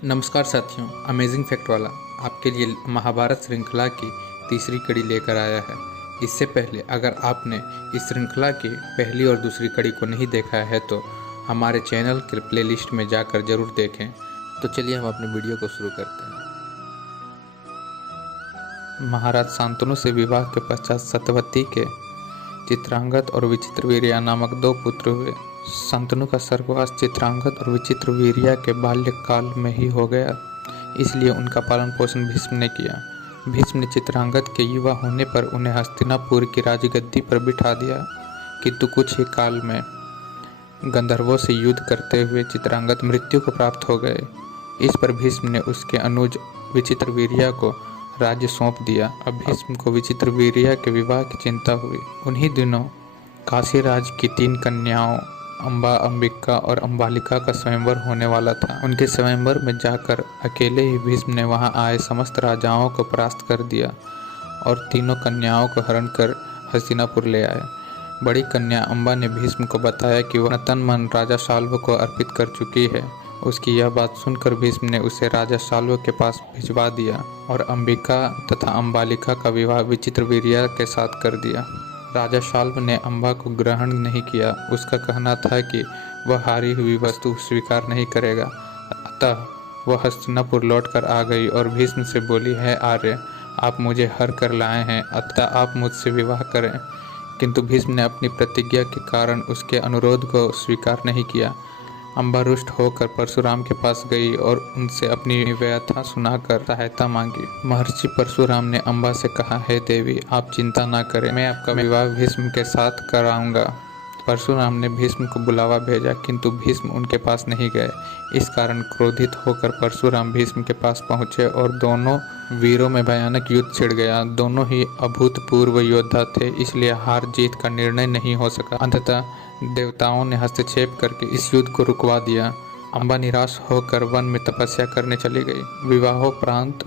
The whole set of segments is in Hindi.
नमस्कार साथियों, अमेजिंग फैक्ट वाला आपके लिए महाभारत श्रृंखला की तीसरी कड़ी लेकर आया है। इससे पहले अगर आपने इस श्रृंखला की पहली और दूसरी कड़ी को नहीं देखा है तो हमारे चैनल के प्लेलिस्ट में जाकर जरूर देखें। तो चलिए हम अपने वीडियो को शुरू करते हैं। महाराज शांतनु से विवाह के पश्चात सत्यवती के चित्रांगद और विचित्रवीर्या नामक दो पुत्र हुए। शांतनु का स्वर्गवास चित्रांगद और विचित्रवीर्या के बाल्यकाल में ही हो गया, इसलिए उनका पालन पोषण भीष्म ने किया। भीष्म ने चित्रांगद के युवा होने पर उन्हें हस्तिनापुर की राजगद्दी पर बिठा दिया, किंतु कुछ ही काल में गंधर्वों से युद्ध करते हुए चित्रांगद मृत्यु को प्राप्त हो गए। इस पर भीष्म ने उसके अनुज विचित्रवीर्या को राज्य सौंप दिया। अब भीष्म को विचित्रवीर्या के विवाह की चिंता हुई। उन्हीं दिनों काशीराज की 3 कन्याओं अम्बा, अंबिका और अम्बालिका का स्वयंवर होने वाला था। उनके स्वयंवर में जाकर अकेले ही भीष्म ने वहां आए समस्त राजाओं को परास्त कर दिया और तीनों कन्याओं को हरण कर हस्तिनापुर ले आए। बड़ी कन्या अम्बा ने भीष्म को बताया कि वह तन मन राजा शाल्व को अर्पित कर चुकी है। उसकी यह बात सुनकर भीष्म ने उसे राजा शाल्व के पास भिजवा दिया और अंबिका तथा अम्बालिका का विवाह विचित्रवीर्या के साथ कर दिया। राजा शाल्व ने अम्बा को ग्रहण नहीं किया। उसका कहना था कि वह हारी हुई वस्तु स्वीकार नहीं करेगा। अतः वह हस्तिनापुर लौटकर आ गई और भीष्म से बोली, है आर्य, आप मुझे हर कर लाए हैं, अतः आप मुझसे विवाह करें। किंतु भीष्म ने अपनी प्रतिज्ञा के कारण उसके अनुरोध को स्वीकार नहीं किया। अम्बा रुष्ट होकर परशुराम के पास गई और उनसे अपनी व्यथा सुनाकर सहायता मांगी। महर्षि परशुराम ने अम्बा से कहा, हे देवी, आप चिंता ना करें, मैं आपका विवाह भीष्म के साथ कराऊंगा। परशुराम ने भीष्म को बुलावा भेजा, किंतु भीष्म उनके पास नहीं गए। इस कारण क्रोधित होकर परशुराम भीष्म के पास पहुंचे और दोनों वीरों में भयानक युद्ध छिड़ गया। दोनों ही अभूतपूर्व योद्धा थे, इसलिए हार जीत का निर्णय नहीं हो सका। अंततः देवताओं ने हस्तक्षेप करके इस युद्ध को रुकवा दिया। अम्बा निराश होकर वन में तपस्या करने चली गई। विवाहोपरांत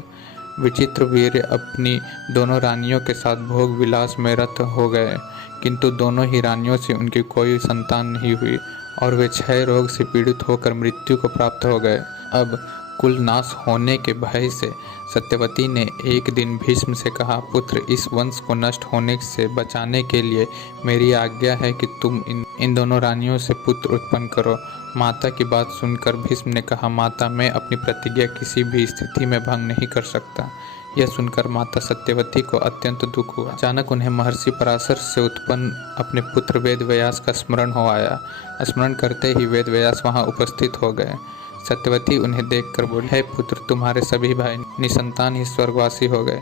विचित्रवीर्य अपनी दोनों रानियों के साथ भोग विलास में रत हो गए, किंतु दोनों ही रानियों से उनकी कोई संतान नहीं हुई और वे क्षय रोग से पीड़ित होकर मृत्यु को प्राप्त हो गए। अब कुल नाश होने के भय से सत्यवती ने एक दिन भीष्म से कहा, पुत्र, इस वंश को नष्ट होने से बचाने के लिए मेरी आज्ञा है कि तुम इन दोनों रानियों से पुत्र उत्पन्न करो। माता की बात सुनकर भीष्म ने कहा, माता, मैं अपनी प्रतिज्ञा किसी भी स्थिति में भंग नहीं कर सकता। यह सुनकर माता सत्यवती को अत्यंत दुख हुआ। अचानक उन्हें महर्षि पराशर से उत्पन्न अपने पुत्र वेदव्यास का स्मरण हो आया। स्मरण करते ही वेदव्यास वहां उपस्थित हो गए। सत्यवती उन्हें देखकर बोली, हे पुत्र, तुम्हारे सभी भाई निसंतान ही स्वर्गवासी हो गए,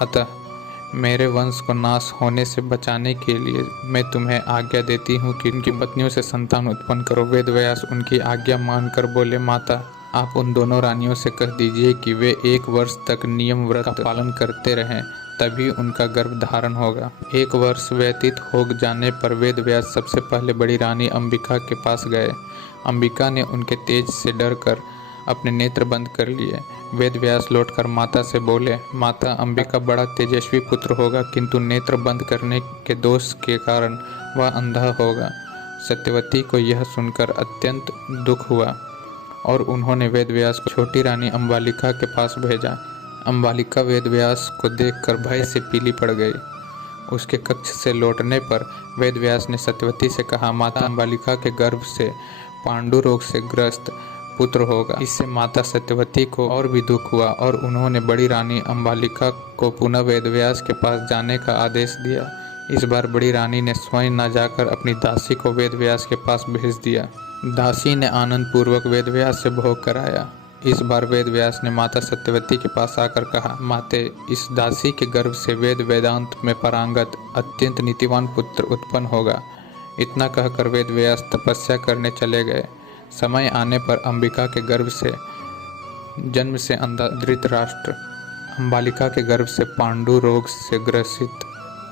अतः मेरे वंश को नाश होने से बचाने के लिए मैं तुम्हें आज्ञा देती हूँ कि उनकी पत्नियों से संतान उत्पन्न करो। वेदव्यास उनकी आज्ञा मानकर बोले, माता, आप उन दोनों रानियों से कह दीजिए कि वे 1 वर्ष तक नियम व्रत का पालन करते रहें, तभी उनका गर्भ धारण होगा। 1 वर्ष व्यतीत हो जाने पर वेदव्यास सबसे पहले बड़ी रानी अंबिका के पास गए। अंबिका ने उनके तेज से डरकर अपने नेत्र बंद कर लिए। वेदव्यास लौटकर माता से बोले, माता, अंबिका बड़ा तेजस्वी पुत्र होगा, किंतु नेत्र बंद करने के दोष के कारण वह अंधा होगा। सत्यवती को यह सुनकर अत्यंत दुख हुआ और उन्होंने वेदव्यास को छोटी रानी अम्बालिका के पास भेजा। अम्बालिका वेदव्यास को देखकर भय से पीली पड़ गई। उसके कक्ष से लौटने पर वेदव्यास ने सत्यवती से कहा, माता, अम्बालिका के गर्भ से पांडु रोग से ग्रस्त पुत्र होगा। इससे माता सत्यवती को और भी दुख हुआ और उन्होंने बड़ी रानी अम्बालिका को पुनः वेदव्यास के पास जाने का आदेश दिया। इस बार बड़ी रानी ने स्वयं न जाकर अपनी दासी को वेदव्यास के पास भेज दिया। दासी ने आनंद पूर्वक वेदव्यास से भोग कराया। इस बार वेदव्यास ने माता सत्यवती के पास आकर कहा, माते, इस दासी के गर्भ से वेद वेदांत में पारंगत अत्यंत नीतिवान पुत्र उत्पन्न होगा। इतना कहकर वेदव्यास तपस्या करने चले गए। समय आने पर अंबिका के गर्भ से जन्म से अंधा धृतराष्ट्र, अम्बालिका के गर्भ से पांडु रोग से ग्रसित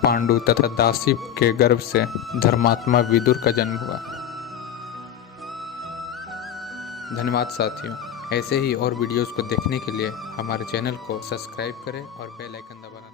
पांडु तथा दासी के गर्भ से धर्मात्मा विदुर का जन्म हुआ। धन्यवाद साथियों। ऐसे ही और वीडियोस को देखने के लिए हमारे चैनल को सब्सक्राइब करें और बेल आइकन दबाना